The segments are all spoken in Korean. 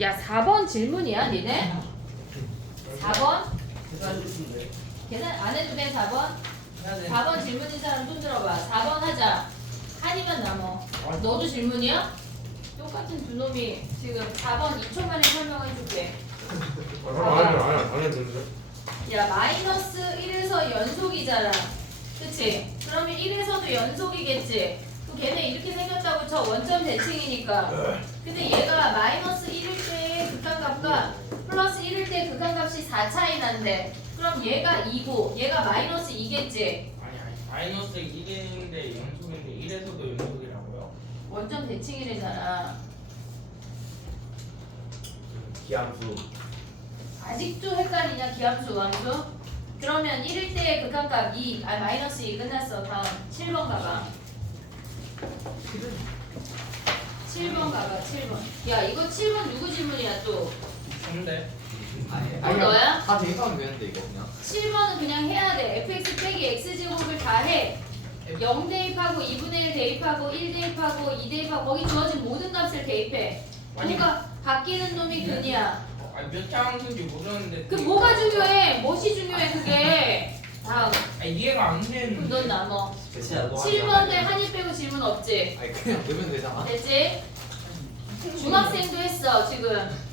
야 4번 질문이야 니네? 4번? 계산 안 해도 돼 4번? 4번 질문인 사람 손 들어봐. 4번 하자. 한이만 남어. 너도 질문이야? 똑같은 두 놈이 지금 4번 2초 만에 설명해줄게. 아니야 되는데. 야 마이너스 1에서 연속이잖아. 그치? 그러면 1에서도 연속이겠지? 그럼 걔네 이렇게 생겼다고 쳐. 원점 대칭이니까. 근데 얘가 마이너스 1일 때의 극한값과 플러스 1일 때 극한값이 4 차이 난대. 그럼 얘가 2고 얘가 마이너스 2겠지? 마이너스 1인데 연속인데 1에서도 연속이라고요? 원점 대칭이래잖아. 기함수. 아직도 헷갈리냐 기함수 함수? 그러면 1일 때의 극한값 2, 마이너스 2 끝났어. 다음 7번 가봐. 7번 가봐 7번. 야 이거 7번 누구 질문이야 또? 근데 너야? 다 대입하면 되는데 이거 그냥 7번은 그냥 해야 돼. fx 빼기 x제곱을 다 해. 0 대입하고 2분의 1 대입하고 1 대입하고 2 대입하고 거기 주어진 모든 값을 대입해. 그러니까 바뀌는 놈이 근이야. 몇 장인지 모르는데 그 뭐가 중요해? 무엇이 중요해 그게? 다음. 이해가 안 그럼 되는. 넌 남어. 대신에 7번에 한이 빼고 질문 없지? 아니 그냥 넣으면 되잖아 됐지? 중학생도 했어 지금.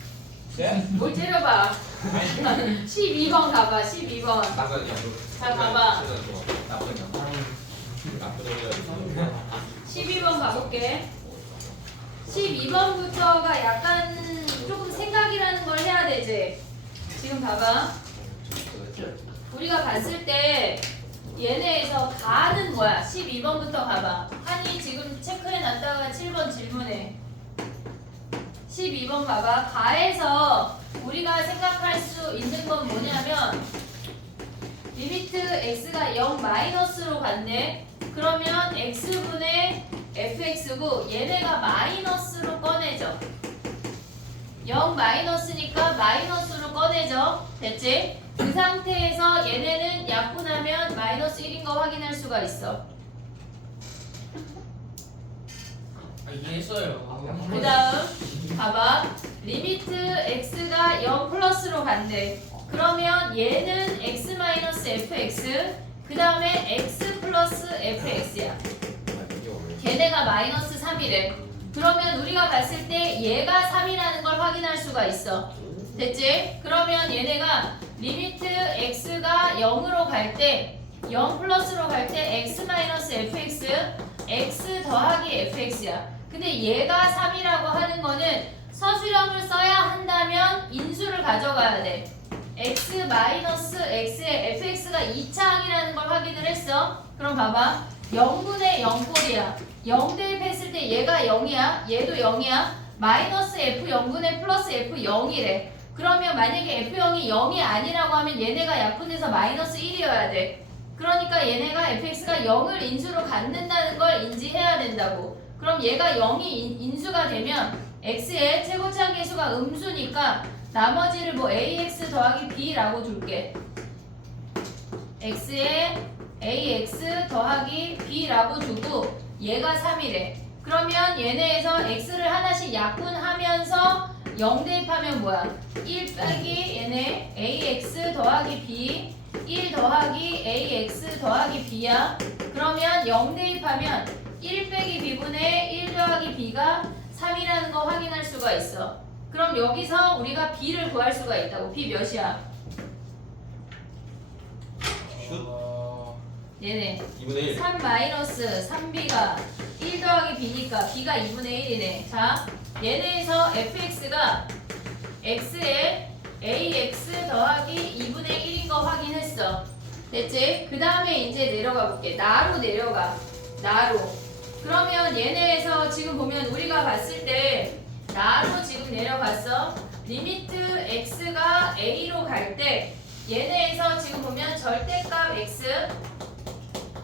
네? 뭘 째려봐. 12번 가봐 12번. 나가냐 자 가봐. 나쁘냐 12번 가볼게. 12번부터가 약간 조금 생각이라는 걸 해야 되지. 지금 봐봐. 우리가 봤을 때 얘네에서 가는 뭐야? 12번부터 가봐. 한이 지금 체크해 놨다가 7번 질문해. 12번 봐봐. 가에서 우리가 생각할 수 있는 건 뭐냐면 리미트 x가 0 마이너스로 간대. 그러면 x분의 fx고 얘네가 마이너스로 꺼내져. 0 마이너스니까 마이너스로 꺼내져. 됐지? 그 상태에서 얘네는 약분하면 마이너스 1인 거 확인할 수가 있어. 이해했어요. 그 다음 봐봐. 리미트 x가 0 플러스로 간대. 그러면 얘는 x 마이너스 fx 그 다음에 x 플러스 fx야. 걔네가 마이너스 3이래. 그러면 우리가 봤을 때 얘가 3이라는 걸 확인할 수가 있어. 됐지? 그러면 얘네가 리미트 x가 0으로 갈 때 0 플러스로 갈 때 x 마이너스 fx x 더하기 fx야. 근데 얘가 3이라고 하는 거는 서술형을 써야 한다면 인수를 가져가야 돼. x 마이너스 x에 fx가 2차항이라는 걸 확인을 했어. 그럼 봐봐. 0분의 0꼴이야. 0 대입했을 때 얘가 0이야. 얘도 0이야. 마이너스 f0분의 플러스 f0이래. 그러면 만약에 f0이 0이 아니라고 하면 얘네가 약분해서 마이너스 1이어야 돼. 그러니까 얘네가 fx가 0을 인수로 갖는다는 걸 인지해야 된다고. 그럼 얘가 0이 인수가 되면 x의 최고차항 계수가 음수니까 나머지를 뭐 ax 더하기 b라고 둘게. x에 ax 더하기 b라고 두고 얘가 3이래. 그러면 얘네에서 x를 하나씩 약분하면서 0 대입하면 뭐야? 1 빼기 얘네 ax 더하기 b 1 더하기 ax 더하기 b야. 그러면 0 대입하면 1 빼기 b분의 1 더하기 b가 3이라는 거 확인할 수가 있어. 그럼 여기서 우리가 b를 구할 수가 있다고. b 몇이야? 얘네 2분의 1. 3 마이너스 3b가 1 더하기 b니까 b가 2분의 1이네. 자, 얘네에서 fx가 x에 ax 더하기 2분의 1인 거 확인했어. 됐지? 그 다음에 이제 내려가 볼게. 나로 내려가. 나로. 그러면 얘네에서 지금 보면 우리가 봤을 때 나로 지금 내려갔어. 리미트 x가 a로 갈 때 얘네에서 지금 보면 절대값 x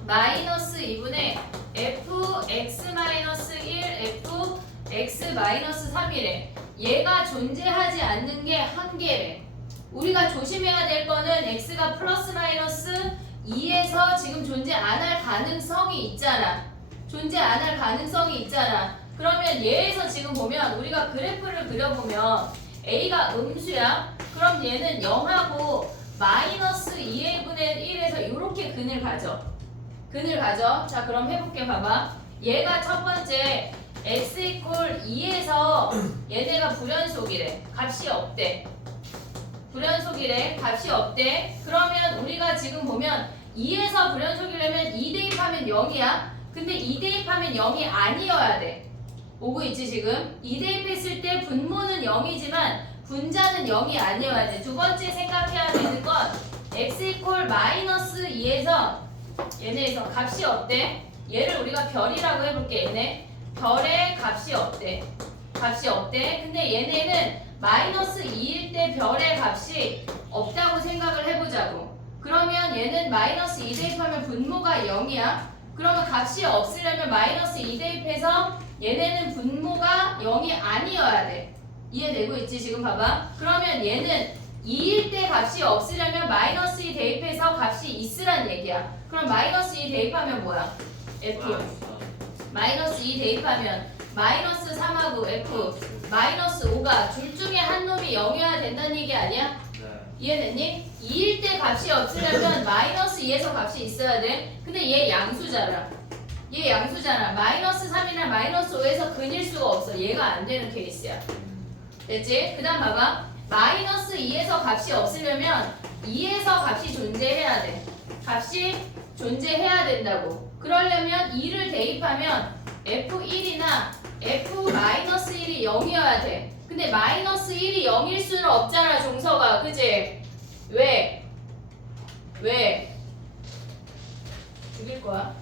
마이너스 2분의 fx 마이너스 1 fx 마이너스 3이래. 얘가 존재하지 않는 게 한 개래. 우리가 조심해야 될 거는 x가 플러스 마이너스 2에서 지금 존재 안 할 가능성이 있잖아. 존재 안 할 가능성이 있잖아. 그러면 얘에서 지금 보면 우리가 그래프를 그려보면 a가 음수야. 그럼 얘는 0하고 마이너스 2a분의 1에서 이렇게 근을 가져. 자, 그럼 해볼게. 봐봐. 얘가 첫 번째 x 이퀄 2에서 얘네가 불연속이래. 값이 없대. 값이 없대. 그러면 우리가 지금 보면 2에서 불연속이려면 2 대입하면 0이야. 근데 2 대입하면 0이 아니어야 돼. 오고 있지 지금? 2 대입했을 때 분모는 0이지만 분자는 0이 아니어야 돼. 두 번째 생각해야 되는 건 x 이퀄 마이너스 2에서 얘네에서 값이 없대. 얘를 우리가 별이라고 해볼게. 얘네 별의 값이 없대. 근데 얘네는 마이너스 2일 때 별의 값이 없다고 생각을 해보자고. 그러면 얘는 마이너스 2 대입하면 분모가 0이야. 그러면 값이 없으려면 마이너스 2 대입해서 얘네는 분모가 0이 아니어야 돼. 이해되고 있지 지금 봐봐. 그러면 얘는 2일 때 값이 없으려면 마이너스 2 대입해서 값이 있으란 얘기야. 그럼 마이너스 2 대입하면 뭐야? F. 마이너스 2 대입하면 마이너스 3하고 F 마이너스 5가 둘 중에 한 놈이 0이어야 된다는 얘기 아니야? 이해됐니? 2일 때 값이 없으려면 마이너스 2에서 값이 있어야 돼. 근데 얘 양수잖아. 마이너스 3이나 마이너스 5에서 근일 수가 없어. 얘가 안 되는 케이스야. 됐지? 그 다음 봐봐. 마이너스 2에서 값이 없으려면 2에서 값이 존재해야 돼. 된다고. 그러려면 2를 대입하면 F1이나 F-1이 0이어야 돼. 근데 마이너스 1이 0일 수는 없잖아, 종서가. 그치? 왜? 죽일 거야.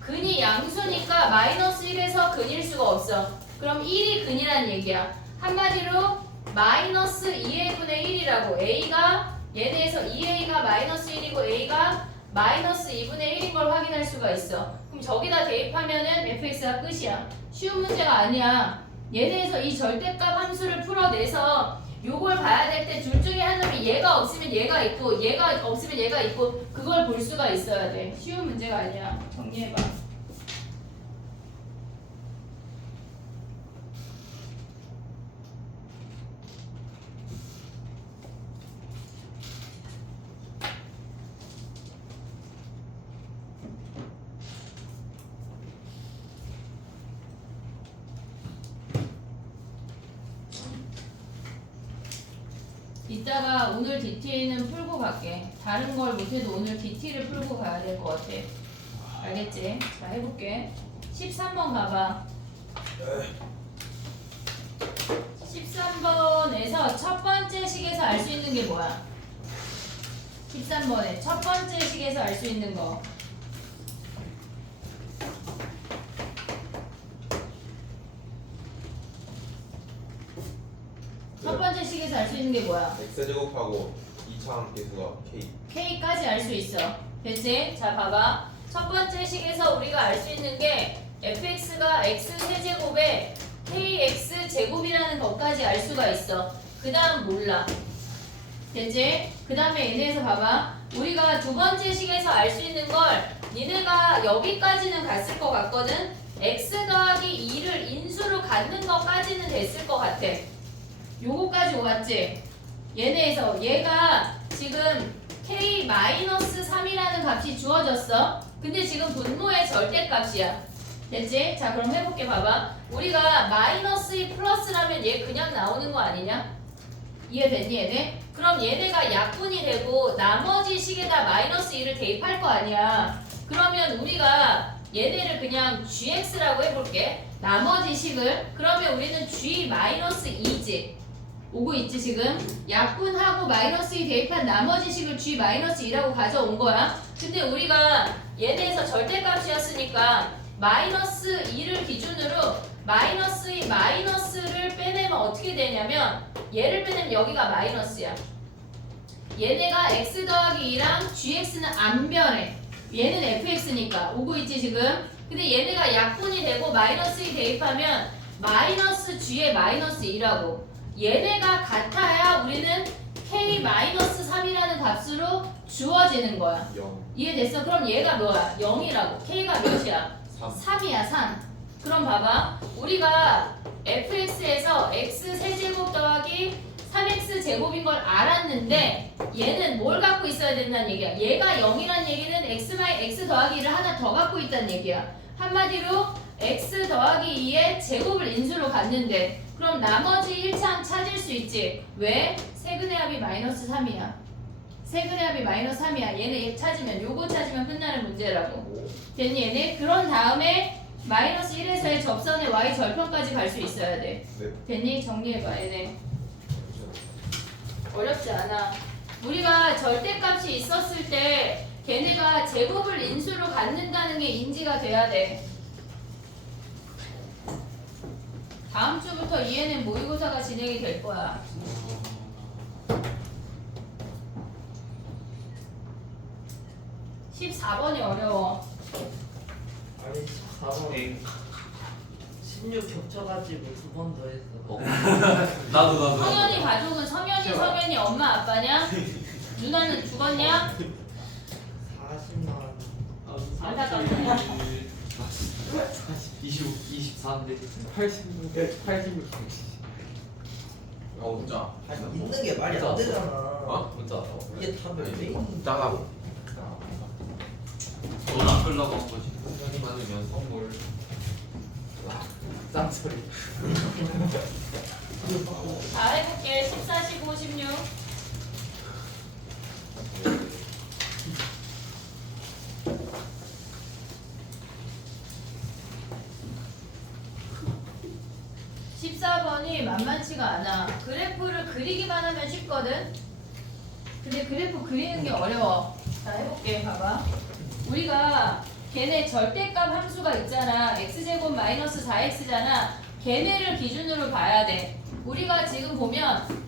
근이 양수니까 마이너스 1에서 근일 수가 없어. 그럼 1이 근이란 얘기야. 한마디로 마이너스 2a분의 1이라고. a가 얘네에서 2a가 마이너스 1이고 a가 마이너스 2분의 1인 걸 확인할 수가 있어. 그럼 저기다 대입하면은 fx가 끝이야. 쉬운 문제가 아니야. 얘네에서 이 절대값 함수를 풀어내서 요걸 봐야 될 때 둘 중에 한 놈이 얘가 없으면 얘가 있고 얘가 없으면 얘가 있고 그걸 볼 수가 있어야 돼. 쉬운 문제가 아니야. 정리해봐. 이따가 오늘 DT는 풀고 갈게. 다른 걸 못해도 오늘 DT를 풀고 가야 될 것 같아. 알겠지? 자, 해볼게. 13번 가봐. 13번에서 첫 번째 식에서 알 수 있는 게 뭐야? 13번에 첫 번째 식에서 알 수 있는 거. 첫 번째 식에서 알 수 있는 게 뭐야? x제곱하고 2차 함께수가 k. k까지 알 수 있어. 됐지? 자, 봐봐. 첫 번째 식에서 우리가 알 수 있는 게 fx가 x 세제곱에 kx 제곱이라는 것까지 알 수가 있어. 그 다음 몰라. 됐지? 그 다음에 얘네에서 봐봐. 우리가 두 번째 식에서 알 수 있는 걸 니네가 여기까지는 갔을 것 같거든? x 더하기 2를 인수로 갖는 것까지는 됐을 것 같아. 요거까지 오갔지? 얘네에서 얘가 지금 k-3이라는 값이 주어졌어. 근데 지금 분모의 절대값이야. 됐지? 자, 그럼 해볼게. 봐봐. 우리가 마이너스 2 플러스라면 얘 그냥 나오는 거 아니냐? 이해됐니 얘네? 그럼 얘네가 약분이 되고 나머지 식에다 마이너스 2를 대입할 거 아니야. 그러면 우리가 얘네를 그냥 gx라고 해볼게. 나머지 식을. 그러면 우리는 g-2지. 오고 있지 지금? 약분하고 마이너스 2 대입한 나머지 식을 g-2라고 가져온 거야. 근데 우리가 얘네에서 절대값이었으니까 마이너스 2를 기준으로 마이너스 2 마이너스를 빼내면 어떻게 되냐면 얘를 빼내면 여기가 마이너스야. 얘네가 x 더하기 2랑 gx는 안 변해. 얘는 fx니까. 오고 있지 지금? 근데 얘네가 약분이 되고 마이너스 2 대입하면 마이너스 g의 마이너스 2라고. 얘네가 같아야 우리는 k-3이라는 값으로 주어지는 거야. 0. 이해됐어? 그럼 얘가 뭐야? 0이라고. k가 몇이야? 3이야 3. 그럼 봐봐. 우리가 fx에서 x 세제곱 더하기 x제곱인 걸 알았는데 얘는 뭘 갖고 있어야 된다는 얘기야. 얘가 0이란 얘기는 x 더하기 1을 하나 더 갖고 있다는 얘기야. 한마디로 x 더하기 2의 제곱을 인수로 갖는데 그럼 나머지 1차항 찾을 수 있지. 왜? 세근의 합이 마이너스 3이야. 세근의 합이 마이너스 3이야. 얘네 찾으면 요거 찾으면 끝나는 문제라고. 됐니 얘네? 그런 다음에 마이너스 1에서의 접선의 y 절편까지 갈 수 있어야 돼. 네. 됐니? 정리해봐 얘네. 어렵지 않아. 우리가 절대값이 있었을 때 걔네가 제곱을 인수로 갖는다는 게 인지가 돼야 돼. 다음 주부터 ENM 모의고사가 진행이 될 거야. 14번이 어려워. 아니 14번 16 겹쳐가지고 두 번 더 했어. 나도 성현이 가족은 성현이 엄마 아빠냐? 누나는 죽었냐? 40만 원. 안타깝네. 23인데 86 진짜. 있는 게 말이 안 되잖아. 문자 이게 다 몇 개 있는 짜다고. 돈 안 끌려고 한 거지. 시간이 많으면 선물. 짱소리. 다 해볼게. 14, 15, 16. (14번이) 만만치가 않아. 그래프를 그리기만 하면 쉽거든. 근데 그래프 그리는 게 어려워. 자 해볼게. 봐봐. 우리가 걔네 절대값 함수가 있잖아. x제곱 마이너스 4x잖아. 걔네를 기준으로 봐야 돼. 우리가 지금 보면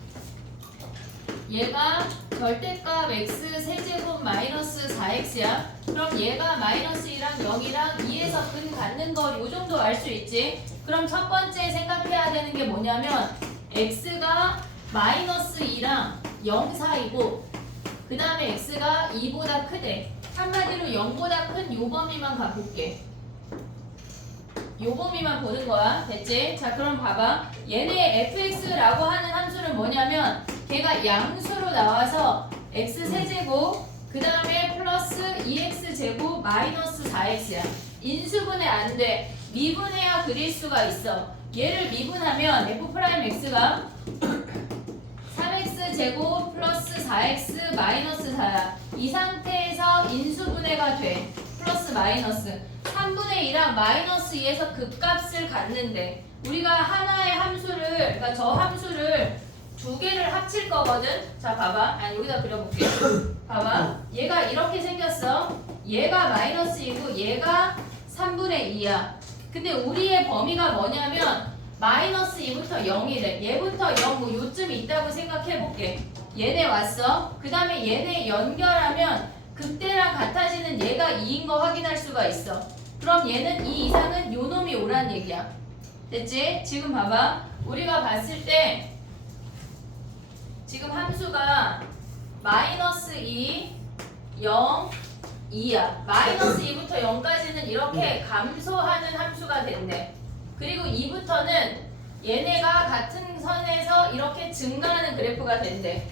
얘가 절대값 x 세제곱 마이너스 4x야. 그럼 얘가 마이너스 2랑 0이랑 2에서 근 갖는 거 요 정도 알 수 있지. 그럼 첫 번째 생각해야 되는 게 뭐냐면 x가 마이너스 2랑 0 사이고 그 다음에 x가 2보다 크대. 한마디로 0보다 큰 요 범위만 가볼게. 요 범위만 보는 거야. 됐지? 자 그럼 봐봐. 얘네 fx라고 하는 함수는 뭐냐면 걔가 양수로 나와서 x 세제곱 그 다음에 플러스 2x제곱 마이너스 4x야. 인수분해 안 돼. 미분해야 그릴 수가 있어. 얘를 미분하면 f'x가 3x제곱 플러스 4x 마이너스 4야. 이 상태에서 인수분해가 돼. 플러스 마이너스 3분의 2랑 마이너스 2에서 극값을 갖는데 우리가 하나의 함수를 그러니까 저 함수를 두 개를 합칠 거거든. 자 봐봐. 아니 여기다 그려볼게. 봐봐. 얘가 이렇게 생겼어. 얘가 마이너스 2고 얘가 3분의 2야. 근데 우리의 범위가 뭐냐면 마이너스 2부터 0이래. 얘부터 0 뭐 요쯤 있다고 생각해볼게. 얘네 왔어. 그 다음에 얘네 연결하면 그때랑 같아지는 얘가 2인 거 확인할 수가 있어. 그럼 얘는 2 이상은 요 놈이 오란 얘기야. 됐지? 지금 봐봐. 우리가 봤을 때 지금 함수가 마이너스 2, 0, 2야. 마이너스 2부터 0까지는 이렇게 감소하는 함수가 됐네. 그리고 2부터는 얘네가 같은 선에서 이렇게 증가하는 그래프가 된대.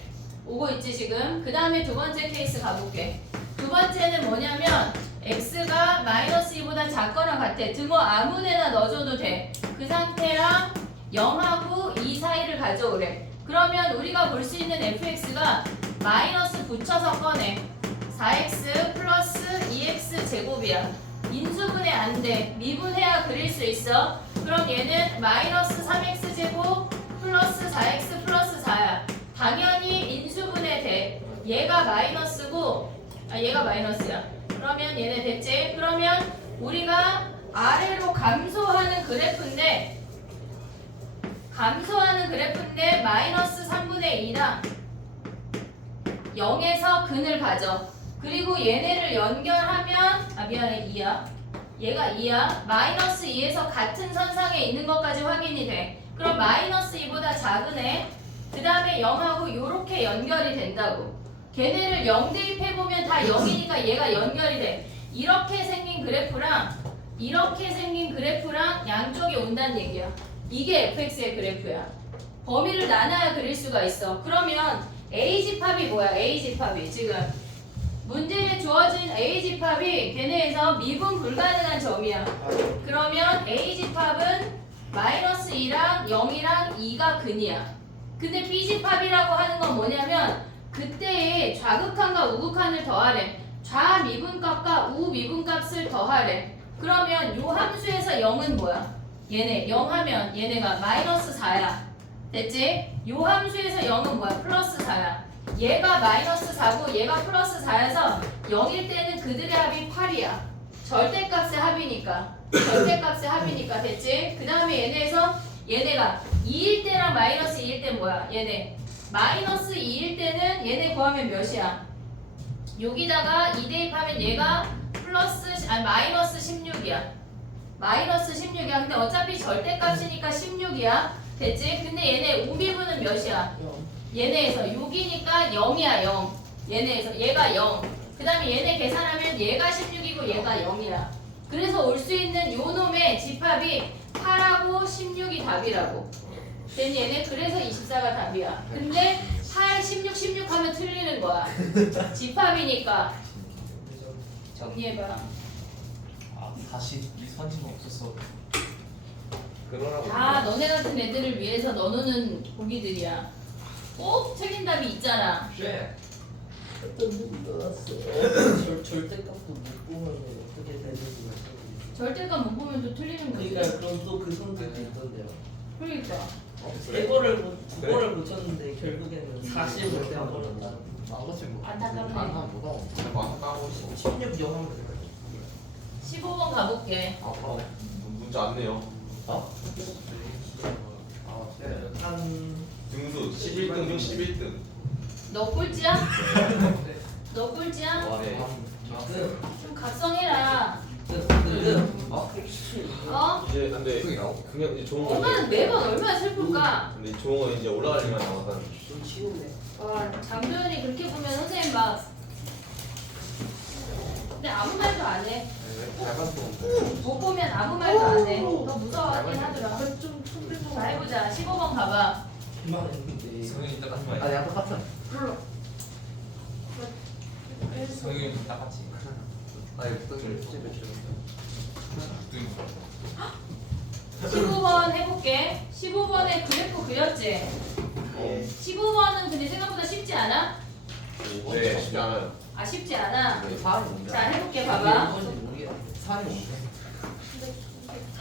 오고 있지 지금? 그 다음에 두 번째 케이스 가볼게. 두 번째는 뭐냐면 x가 마이너스 2보다 작거나 같아. 등호 아무 데나 넣어줘도 돼. 그 상태랑 0하고 2 사이를 가져오래. 그러면 우리가 볼 수 있는 fx가 마이너스 붙여서 꺼내. 4x 플러스 2x 제곱이야. 인수분해 안 돼. 미분해야 그릴 수 있어. 그럼 얘는 마이너스 3x 제곱 플러스 4x 플러스 4야. 당연히 인수분해 돼. 얘가 마이너스고 얘가 마이너스야. 그러면 얘네 됐지? 그러면 우리가 아래로 감소하는 그래프인데 마이너스 3분의 2랑 0에서 근을 가져. 그리고 얘네를 연결하면 미안해 2야. 얘가 2야. 마이너스 2에서 같은 선상에 있는 것까지 확인이 돼. 그럼 마이너스 2보다 작은 애 그 다음에 0하고 요렇게 연결이 된다고. 걔네를 0 대입해보면 다 0이니까 얘가 연결이 돼. 이렇게 생긴 그래프랑 이렇게 생긴 그래프랑 양쪽이 온다는 얘기야. 이게 fx의 그래프야. 범위를 나눠야 그릴 수가 있어. 그러면 A집합이 뭐야? A집합이 지금 문제에 주어진 A집합이 걔네에서 미분 불가능한 점이야. 그러면 A집합은 마이너스 2랑 0이랑 2가 근이야. 근데 B집합이라고 하는 건 뭐냐면 그때의 좌극한과 우극한을 더하래. 좌미분값과 우미분값을 더하래. 그러면 요 함수에서 0은 뭐야? 얘네 0 하면 얘네가 마이너스 4야. 됐지? 요 함수에서 0은 뭐야? 플러스 4야. 얘가 마이너스 4고 얘가 플러스 4여서 0일 때는 그들의 합이 8이야. 절대값의 합이니까. 절대값의 합이니까. 됐지? 그 다음에 얘네에서 얘네가 2일 때랑 마이너스 2일 때 뭐야? 얘네 마이너스 2일 때는 얘네 구하면 몇이야? 여기다가 2 대입하면 얘가 마이너스 16이야. 마이너스 16이야. 근데 어차피 절대값이니까 16이야. 됐지? 근데 얘네 우미분은 몇이야? 얘네에서 6이니까 0이야. 0. 얘네에서 얘가 0. 그 다음에 얘네 계산하면 얘가 16이고 얘가 0이야. 그래서 올 수 있는 요 놈의 집합이 8하고 16이 답이라고. 됐니 얘네? 그래서 24가 답이야. 근데 8, 16, 16 하면 틀리는 거야. 집합이니까. 정리해봐. 아 다시 이 사진 없었어. 그러라고. 다 너네 같은 애들을 위해서 넣어놓는 보기들이야. 꼭 틀린 답이 있잖아. 절대값도 못 보면 어떻게 되는지 절대값 못 보면 또 틀리는 거지. 그러니까 그럼 또 그 손들도 있던데요. 그러니까. 세 번을 두 번을 고쳤는데 결국에는 40을 떼어버렸다. 나머지 뭐. 안타깝네. 뭐 까고 있어. 16 영하면 돼. 15번 가볼게. 문제 안 내요. 한 등수 11등 중 11등. 너 꼴찌야? 너 꼴찌야? 네. 좀 각성해라. 어? 이제 근데 그냥 이제 좋은 건. 엄마는 매번 얼마나 슬플까? 근데 이 좋은 건 이제 올라가기만 남았다. 장도연이 그렇게 보면 선생님 막 근데 아무 말도 안 해. 잘 봤어. 못 보면 아무 말도 안 해. 더 무서워하긴 하더라. 자 해보자. 15번 가봐. 그만했는데. 성현이 똑같은 말. 아니 아까 같은. 성현이 똑같이. 아 이거 또 15번 해볼게. 15번에 그래프 그렸지? 네. 15번은 근데 생각보다 쉽지 않아? 네, 쉽지 않아요. 아 쉽지 않아? 사람이 뭔데? 자 해볼게 봐봐. 사람이 뭔데?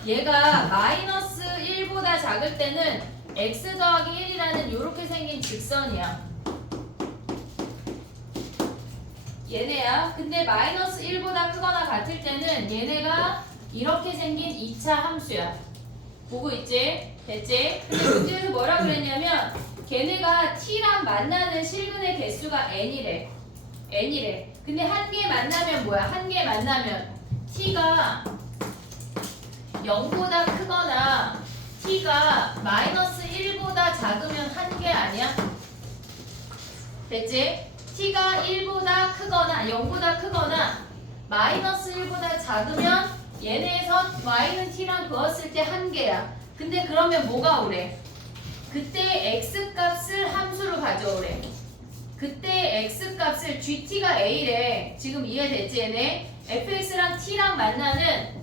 얘가 마이너스 1보다 작을 때는 x 더하기 1이라는 이렇게 생긴 직선이야. 얘네야. 근데 마이너스 1보다 크거나 같을 때는 얘네가 이렇게 생긴 2차 함수야. 보고 있지? 됐지? 근데 문제에서 뭐라 그랬냐면 걔네가 t랑 만나는 실근의 개수가 n이래. n이래. 근데 한 개 만나면 뭐야? 한 개 만나면 t가 0보다 크거나 t가 마이너스 1보다 작으면 한 개 아니야? 됐지? t가 1보다 크거나 0보다 크거나 마이너스 1보다 작으면 얘네에서 y는 t랑 그었을 때 한 개야. 근데 그러면 뭐가 오래? 그때 x값을 함수로 가져오래. 그때 x값을 gt가 a래. 지금 이해됐지 얘네? fx랑 t랑 만나는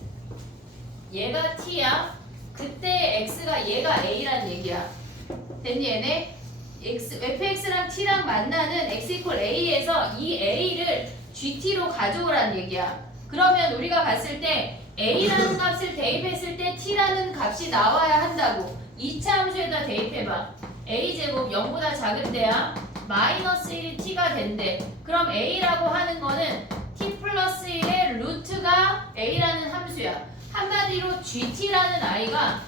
얘가 t야. 그때 x가 얘가 a란 얘기야. 됐니 얘네? fx랑 t랑 만나는 x 이퀄 a에서 이 a를 gt로 가져오란 얘기야. 그러면 우리가 봤을 때 a라는 값을 대입했을 때 t라는 값이 나와야 한다고. 2차 함수에다 대입해봐. a제곱 0보다 작을 때야 마이너스 1이 t가 된대. 그럼 a라고 하는 거는 t 플러스 1의 루트가 a라는 함수야. 한마디로 gt라는 아이가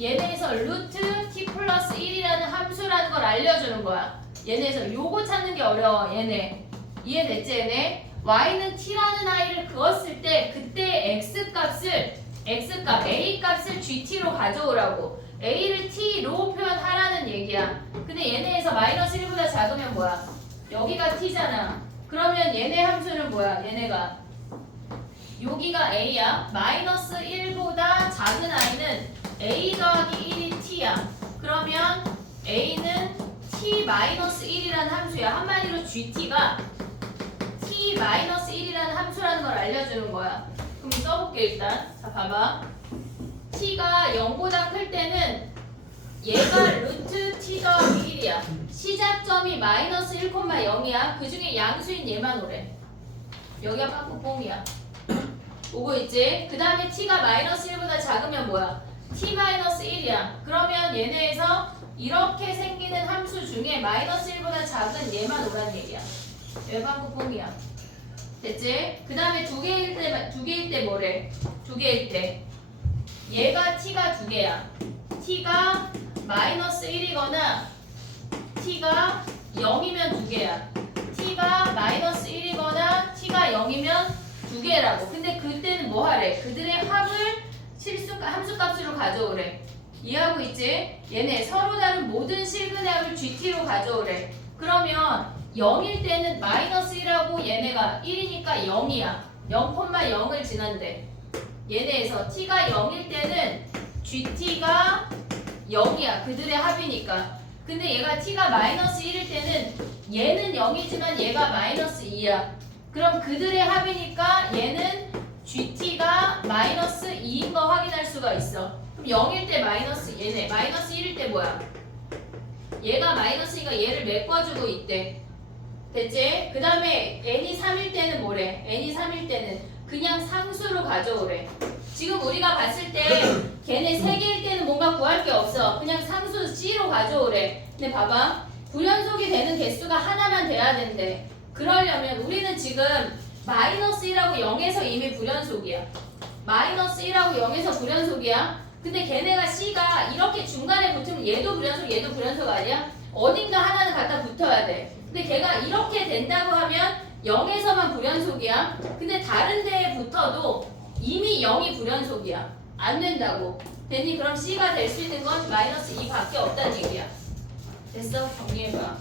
얘네에서 루트 t 플러스 1이라는 함수라는 걸 알려주는 거야. 얘네에서 요거 찾는 게 어려워. 얘네 이해됐지 얘네? y는 t라는 아이를 그었을 때 그때 x값 a값을 gt로 가져오라고. a를 t로 표현하라는 얘기야. 근데 얘네에서 마이너스 1보다 작으면 뭐야? 여기가 t잖아. 그러면 얘네 함수는 뭐야? 얘네가 여기가 a야. 마이너스 1보다 작은 아이는 a 더하기 1이 t야. 그러면 a는 t-1이라는 함수야. 한마디로 gt가 t-1이라는 함수라는 걸 알려주는 거야. 그럼 써볼게 일단. 자 봐봐. t가 0보다 클 때는 얘가 루트 t 더하기 1이야. 시작점이 마이너스 1,0이야. 그 중에 양수인 얘만 오래. 여기가 빠꾸뽕이야. 오고 있지? 그 다음에 t가 마이너스 1보다 작으면 뭐야? t-1이야. 그러면 얘네에서 이렇게 생기는 함수 중에 마이너스 1보다 작은 얘만 오란 얘기야. 얘가 빠꾸뽕이야. 됐지? 그 다음에 두 개일 때 뭐래? 두 개일 때 얘가 t가 두 개야. t가 마이너스 1이거나 t가 0이면 두 개야. t가 마이너스 1이거나 t가 0이면 두 개라고. 근데 그때는 뭐 하래? 그들의 합을 함수값으로 가져오래. 이해하고 있지? 얘네 서로 다른 모든 실근의 합을 GT로 가져오래. 그러면 0일 때는 마이너스 1하고 얘네가 1이니까 0이야. 0,0을 지난대. 얘네에서 t가 0일 때는 GT가 0이야. 그들의 합이니까. 근데 얘가 t가 마이너스 1일 때는 얘는 0이지만 얘가 마이너스 2야. 그럼 그들의 합이니까 얘는 GT가 마이너스 2인 거 확인할 수가 있어. 그럼 0일 때 마이너스 얘네 마이너스 1일 때 뭐야? 얘가 마이너스니까 얘를 메꿔주고 있대. 됐지? 그 다음에 n이 3일 때는 뭐래? n이 3일 때는 그냥 상수로 가져오래. 지금 우리가 봤을 때 걔네 3개일 때는 뭔가 구할 게 없어. 그냥 상수 C로 가져오래. 근데 봐봐. 불연속이 되는 개수가 하나만 돼야 된대. 그러려면 우리는 지금 마이너스 1하고 0에서 이미 불연속이야. 마이너스 1하고 0에서 불연속이야. 근데 걔네가 C가 이렇게 중간에 붙으면 얘도 불연속 얘도 불연속 아니야? 어딘가 하나는 갖다 붙어야 돼. 근데 걔가 이렇게 된다고 하면 0에서만 불연속이야. 근데 다른 데에 붙어도 이미 0이 불연속이야. 안 된다고. 됐니? 그럼 C가 될 수 있는 건 마이너스 2밖에 없다는 얘기야. 됐어? 정리해봐.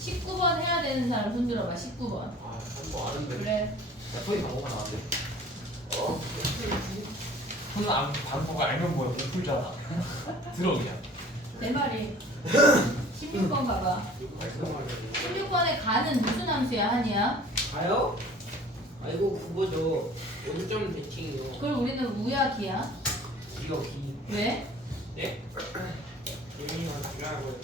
19번 해야 되는 사람 손 들어봐. 19번. 아, 한거 아는데. 그래. 야, 토익 방법은 안 돼. 어? 토익 방법 알면 뭐야? 못 풀잖아. 들어 그냥. 내 말이. 16번 봐봐. 16번에 가는 무슨 함수야, 한이야? 가요? 아이고 그거죠. 0점 대칭이요. 그걸 우리는 우야, 기야? 기가 기. 왜? 네? 예민이만 중요하고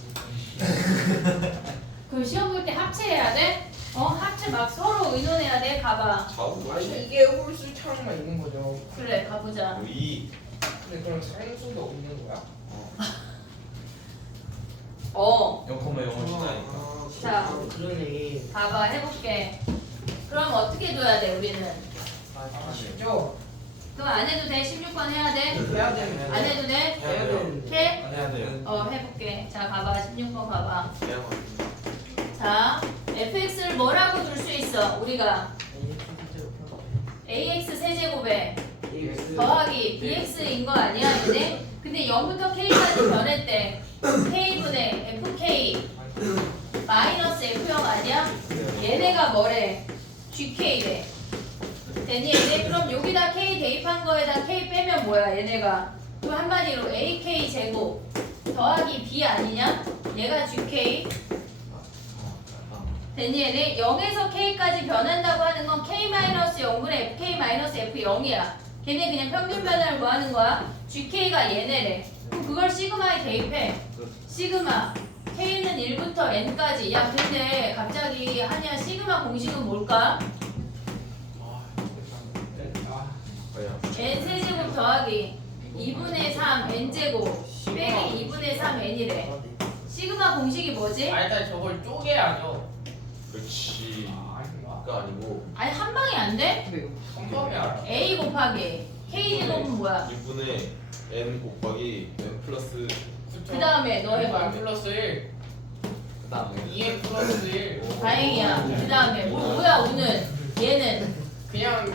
그럼 시험 볼 때 합체해야 돼? 합체 막 서로 의논해야 돼? 가봐. 좌우 아니 뭐지? 이게 홀수 차이만 있는 거죠. 그래, 가보자. 의. 근데 그럼 상수도 있는 거야? 0,0을 지나니까. 자. 그러네. 봐봐, 해볼게. 그럼 어떻게 둬야 돼, 우리는? 아 쉽죠? 그럼 안 해도 돼? 16번 해야 돼? 해야 되는 안 해도 돼? 해야 되는데. 해? 안 해야 돼요. 해볼게. 자, 봐봐. 16번 봐봐. 그냥 자, fx를 뭐라고 둘 수 있어? 우리가 ax 세제곱에 더하기 bx인 거 아니야, 얘네? 근데 0부터 k까지 변했대. k분의 fk 마이너스 f0 아니야? 얘네가 뭐래? gk래. 됐니 얘네? 그럼 여기다 k 대입한 거에다 k 빼면 뭐야 얘네가? 그럼 한마디로 ak 제곱 더하기 b 아니냐? 얘가 gk. 됐니 얘네? 0에서 k까지 변한다고 하는 건 k-0분의 fk-f0이야. 걔네 그냥 평균 변화를 뭐 하는 거야? gk가 얘네래. 그럼 그걸 시그마에 대입해. 시그마 k는 1부터 n까지. 야 근데 갑자기 한이야 시그마 공식은 뭘까? 뭐야? n 세제곱 더하기 2분의 3 n제곱 빼기 2분의 3 n이래. 시그마 공식이 뭐지? 아 일단 저걸 쪼개야죠. 그렇지. 아닌가? 그거 아니고 아니 한 방에 안 돼? 성범이 알아. a 곱하기 k 제곱은 뭐야? 6분의 n 곱하기 n 플러스 그 다음에 너 해봐. 2n 플러스 1 그다음에 2n 플러스 1 다행이야. 그 다음에 뭐야 오늘 얘는 그냥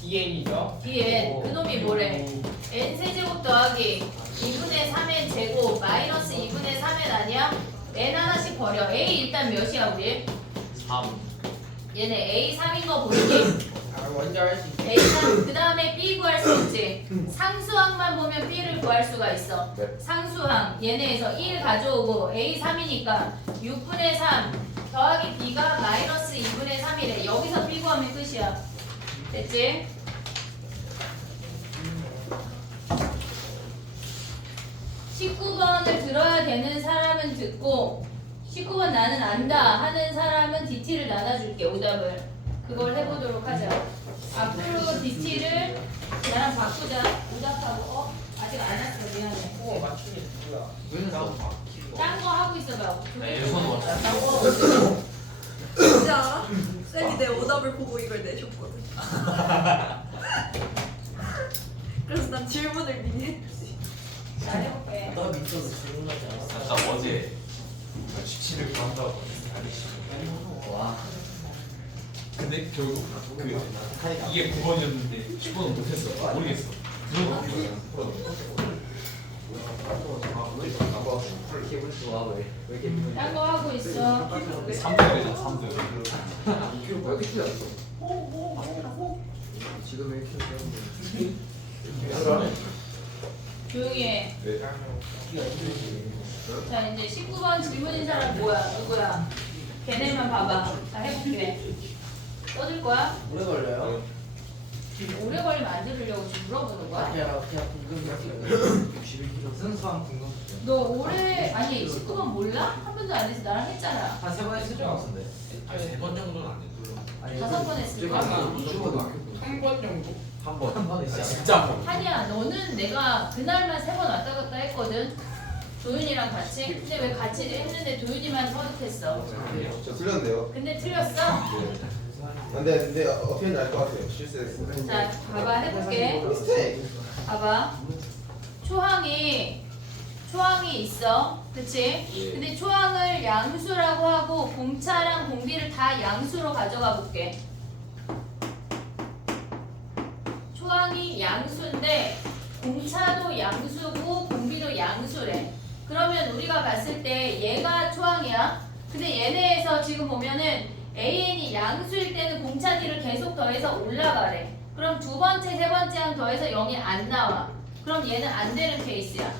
bn이죠. 뒤에 그놈이 뭐래? n 세제곱 더하기 2분의 3n 제곱 마이너스 2분의 3n 아니야? n 하나씩 버려. a 일단 몇이야 우리? 3. 얘네 a 3인 거 보이지? 아 먼저 할 수 있어. a 3. 그 다음에 b 구할 수 있지. 상수항만 보면 b를 구할 수가 있어. 네. 상수항 얘네에서 1 가져오고 a 3이니까 6분의 3 더하기 b가 마이너스 2분의 3이래. 여기서 b 구하면 끝이야. 됐지? (19번을) 들어야 되는 사람은 듣고 19번 나는 안다 하는 사람은 DT를 나눠줄게. 오답을 그걸 해보도록 하자. 앞으로 DT를 나랑 바꾸자. 오답하고 아직 안 왔어. 미안해. 그거 맞추기 누구야? 왜는 나도 딴 거 하고 있어봐. 네, 손 왔어. 딴거 하고 있어. 진짜 알아? 쌤이 내 오답을 보고 이걸 내셨거든. 그래서 난 질문을 미리 했지. 잘해볼게. 나 밑에서 질문하지 않았어. 나 어제 17을 구한다고 와. 근데 결국 그 이게 9번이었는데 10번은 못했어. 모르겠어. 기분 좋아 왜 이렇게 딴 거 하고 있어. 3등이잖아 3등. 지금 왜 이렇게 조용히 해. 네. 자 이제 19번 질문인 사람 뭐야? 누구야? 걔네만 봐봐. 자 해볼게. 써줄 거야? 오래 걸려요? 오래 걸리면 안 들으려고 지금 물어보는 거야? 그냥 궁금해서. 61kg 순수한 궁금. 너 올해 아니 19번 몰라? 한 번도 안 해서 나랑 했잖아. 한 3번 했을 것 같은데. 아니 3번 정도는 안 했어. 5번 했을 거야. 한 번 정도? 한번 했어. 진짜 한이야 너는 내가 그날만 3번 왔다 갔다 했거든. 도윤이랑 같이. 근데 왜 같이 했는데 도윤이만 서득했어? 저 틀렸네요. 근데 틀렸어? 네. 근데 어떻게 했는지 알 것 같아요. 실수했어요. 자 봐봐 해볼게. 미스테이크. 봐봐. 초항이 있어. 그치? 예. 근데 초항을 양수라고 하고 공차랑 공비를 다 양수로 가져가 볼게. 초항이 양수인데 공차도 양수고 공비도 양수래. 그러면 우리가 봤을 때 얘가 초항이야. 근데 얘네에서 지금 보면은 AN이 양수일 때는 공차 D를 계속 더해서 올라가래. 그럼 두 번째, 세 번째 항 더해서 0이 안 나와. 그럼 얘는 안 되는 케이스야.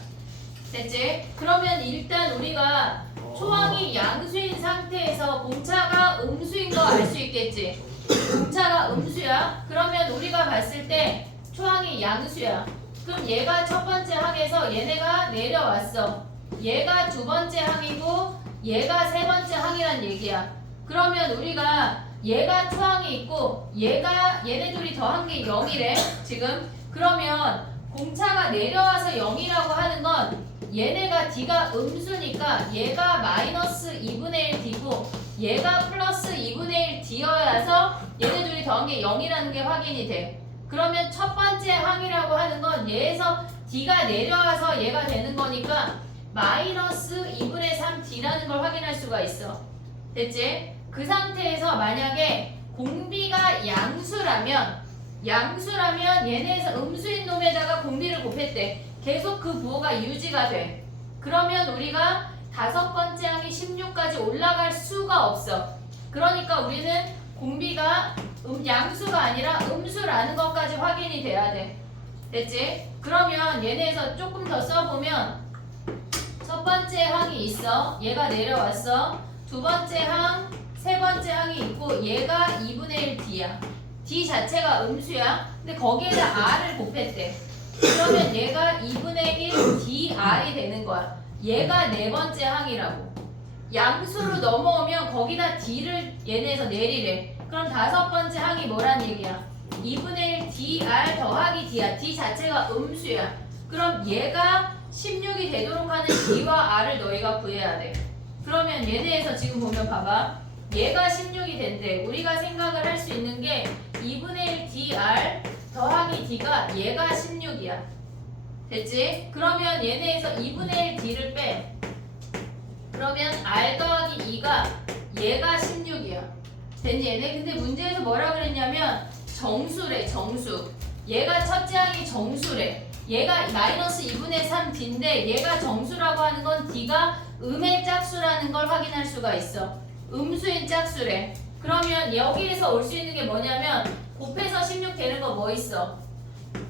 됐지? 그러면 일단 우리가 초항이 양수인 상태에서 공차가 음수인 거 알 수 있겠지? 공차가 음수야? 그러면 우리가 봤을 때 초항이 양수야. 그럼 얘가 첫 번째 항에서 얘네가 내려왔어. 얘가 두 번째 항이고 얘가 세 번째 항이란 얘기야. 그러면 우리가 얘가 초항이 있고 얘네 둘이 더한 게 0이래 지금. 그러면 공차가 내려와서 0이라고 하는 건 얘네가 D가 음수니까 얘가 마이너스 2분의 1 D고 얘가 플러스 2분의 1 D여야서 얘네 둘이 더한 게 0이라는 게 확인이 돼. 그러면 첫 번째 항이라고 하는 건 얘에서 D가 내려와서 얘가 되는 거니까 마이너스 2분의 3 D라는 걸 확인할 수가 있어. 됐지? 그 상태에서 만약에 공비가 양수라면 얘네에서 음수인 놈에다가 공비를 곱했대. 계속 그 부호가 유지가 돼. 그러면 우리가 다섯 번째 항이 16까지 올라갈 수가 없어. 그러니까 우리는 공비가 양수가 아니라 음수라는 것까지 확인이 돼야 돼. 됐지? 그러면 얘네에서 조금 더 써보면 첫 번째 항이 있어. 얘가 내려왔어. 두 번째 항, 세 번째 항이 있고 얘가 2분의 1 D야. D 자체가 음수야. 근데 거기에다 R을 곱했대. 그러면 얘가 2분의 1 DR이 되는 거야. 얘가 네 번째 항이라고. 양수로 넘어오면 거기다 D를 얘네에서 내리래. 그럼 다섯 번째 항이 뭐란 얘기야? 2분의 1 DR 더하기 D야. D 자체가 음수야. 그럼 얘가 16이 되도록 하는 D와 R을 너희가 구해야 돼. 그러면 얘네에서 지금 보면 봐봐. 얘가 16이 된대. 우리가 생각을 할 수 있는 게 2분의 1 DR 더하기 D가 얘가 16이야. 됐지? 그러면 얘네에서 2분의 1 D를 빼. 그러면 R 더하기 2가 얘가 16이야. 됐니 얘네? 근데 문제에서 뭐라 그랬냐면 정수래. 정수. 얘가 첫째 항이 정수래. 얘가 마이너스 2분의 3 D인데 얘가 정수라고 하는 건 D가 음의 짝수라는 걸 확인할 수가 있어. 음수인 짝수래. 그러면 여기에서 올 수 있는 게 뭐냐면 곱해서 16 되는 거 뭐 있어?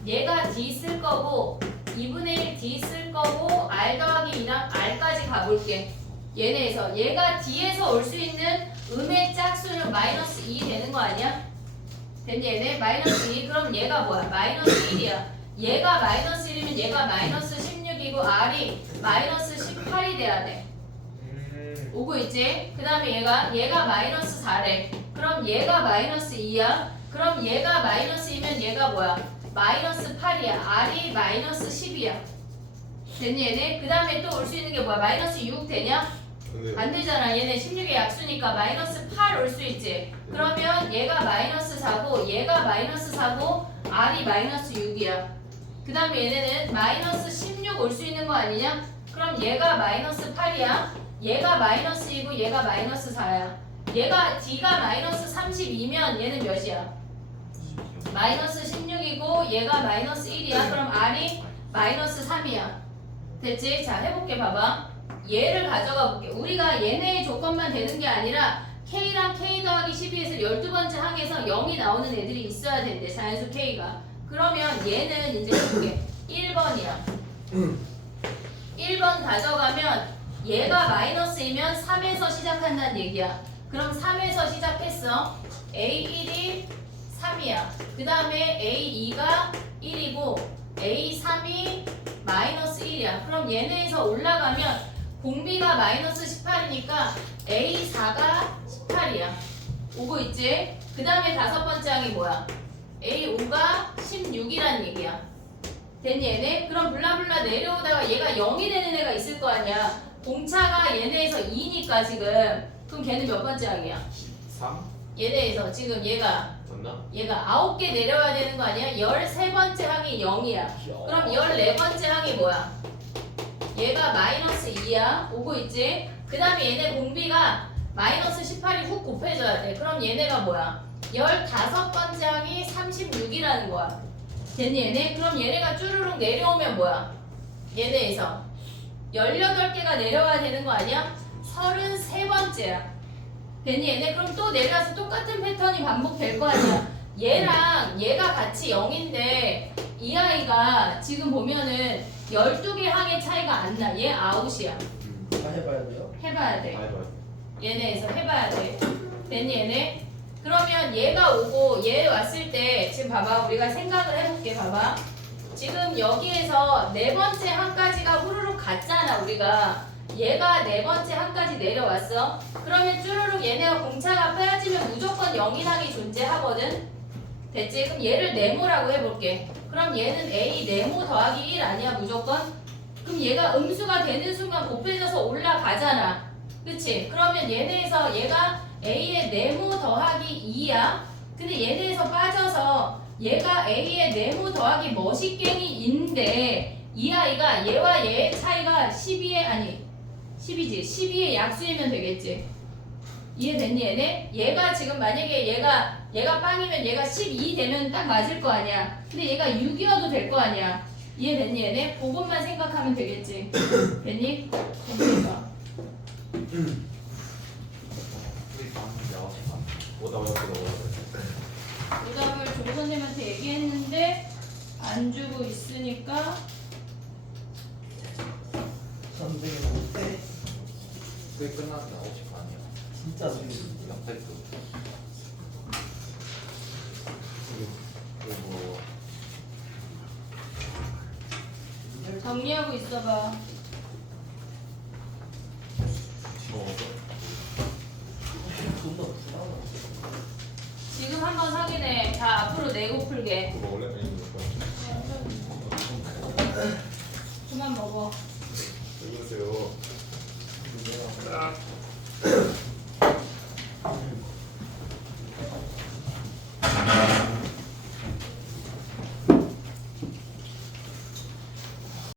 얘가 D 쓸 거고 2분의 1 D 쓸 거고 R 더하기 2랑 R까지 가볼게. 얘네에서 얘가 D에서 올 수 있는 음의 짝수는 마이너스 2 되는 거 아니야? 됐니 얘네? 마이너스 2 그럼 얘가 뭐야? 마이너스 1이야. 얘가 마이너스 1이면 얘가 마이너스 16이고 R이 마이너스 18이 돼야 돼. 오고 있지? 그 다음에 얘가 마이너스 4래. 그럼 얘가 마이너스 2야. 그럼 얘가 마이너스 2면 얘가 뭐야? 마이너스 8이야. R이 마이너스 10이야. 됐니 얘네? 그 다음에 또 올 수 있는 게 뭐야? 마이너스 6 되냐? 근데 안 되잖아. 얘네 16의 약수니까 마이너스 8 올 수 있지. 그러면 얘가 마이너스 4고 얘가 마이너스 4고 R이 마이너스 6이야. 그 다음에 얘네는 마이너스 16 올 수 있는 거 아니냐? 그럼 얘가 마이너스 8이야. 얘가 마이너스 2고 얘가 마이너스 4야. 얘가 D가 마이너스 32면 얘는 몇이야? 마이너스 16이고 얘가 마이너스 1이야. 그럼 R이 마이너스 3이야. 됐지? 자 해볼게. 봐봐. 얘를 가져가 볼게. 우리가 얘네의 조건만 되는 게 아니라 K랑 K 더하기 12에서 12번째 항에서 0이 나오는 애들이 있어야 된대. 자연수 K가. 그러면 얘는 이제 해볼게. 1번이야. 1번 가져가면 얘가 마이너스이면 3에서 시작한다는 얘기야. 그럼 3에서 시작했어. A1이 3이야. 그 다음에 A2가 1이고 A3이 마이너스 1이야. 그럼 얘네에서 올라가면 공비가 마이너스 18이니까 A4가 18이야. 오고 있지? 그 다음에 다섯 번째 항이 뭐야? A5가 16이란 얘기야. 됐니 얘네? 그럼 블라블라 내려오다가 얘가 0이 되는 애가 있을 거 아니야. 공차가 얘네에서 2니까 지금. 그럼 걔는 몇 번째 항이야? 3? 얘네에서 지금 얘가 맞나? 9개 내려와야 되는 거 아니야? 13번째 항이 0이야. 그럼 14번째 항이 뭐야? 얘가 마이너스 2야. 오고 있지? 그 다음에 얘네 공비가 마이너스 18이 훅 곱해져야 돼. 그럼 얘네가 뭐야? 15번째 항이 36이라는 거야. 됐니 얘네? 그럼 얘네가 쭈르륵 내려오면 뭐야? 얘네에서 18개가 내려와야 되는 거 아니야? 33번째야. 됐니 얘네? 그럼 또 내려와서 똑같은 패턴이 반복될 거 아니야? 얘랑 얘가 같이 0인데 이 아이가 지금 보면은 12개 항의 차이가 안 나. 얘 아웃이야. 다 해봐야 돼요? 해봐야 돼. 해봐요. 얘네에서 해봐야 돼. 됐니 얘네? 그러면 얘가 오고 얘 왔을 때 지금 봐봐. 우리가 생각을 해볼게. 봐봐. 지금 여기에서 네 번째 항까지가 후루룩 갔잖아. 우리가 얘가 네 번째 항까지 내려왔어. 그러면 쭈루룩 얘네가 공차가 빠지면 무조건 0인 항이 존재하거든. 됐지? 그럼 얘를 네모라고 해볼게. 그럼 얘는 A 네모 더하기 1 아니야 무조건? 그럼 얘가 음수가 되는 순간 곱해져서 올라가잖아. 그치? 그러면 얘네에서 얘가 A의 네모 더하기 2야. 근데 얘네에서 빠져서 얘가 A의 네모 더하기 머시갱이인데 이 아이가 얘와 얘의 차이가 12의 아니 12지 12의 약수이면 되겠지. 이해됐니 얘네? 얘가 지금 만약에 얘가 빵이면 얘가 12 되면 딱 맞을 거 아니야. 근데 얘가 6이어도 될 거 아니야. 이해됐니 얘네? 그것만 생각하면 되겠지. 됐니? 그러니까. 오다. 오답을 조 선생님한테 얘기했는데 안 주고 있으니까 선생님 못해. 그게 끝나서 나오실 거 아니야. 진짜 선생님. 옆에도. 그리고 정리하고 있어봐. 존나 불안하다. 지금 한번 확인해. 자 앞으로 내고 풀게. 그거 원래 아니 그만 먹어. 왜 그러세요?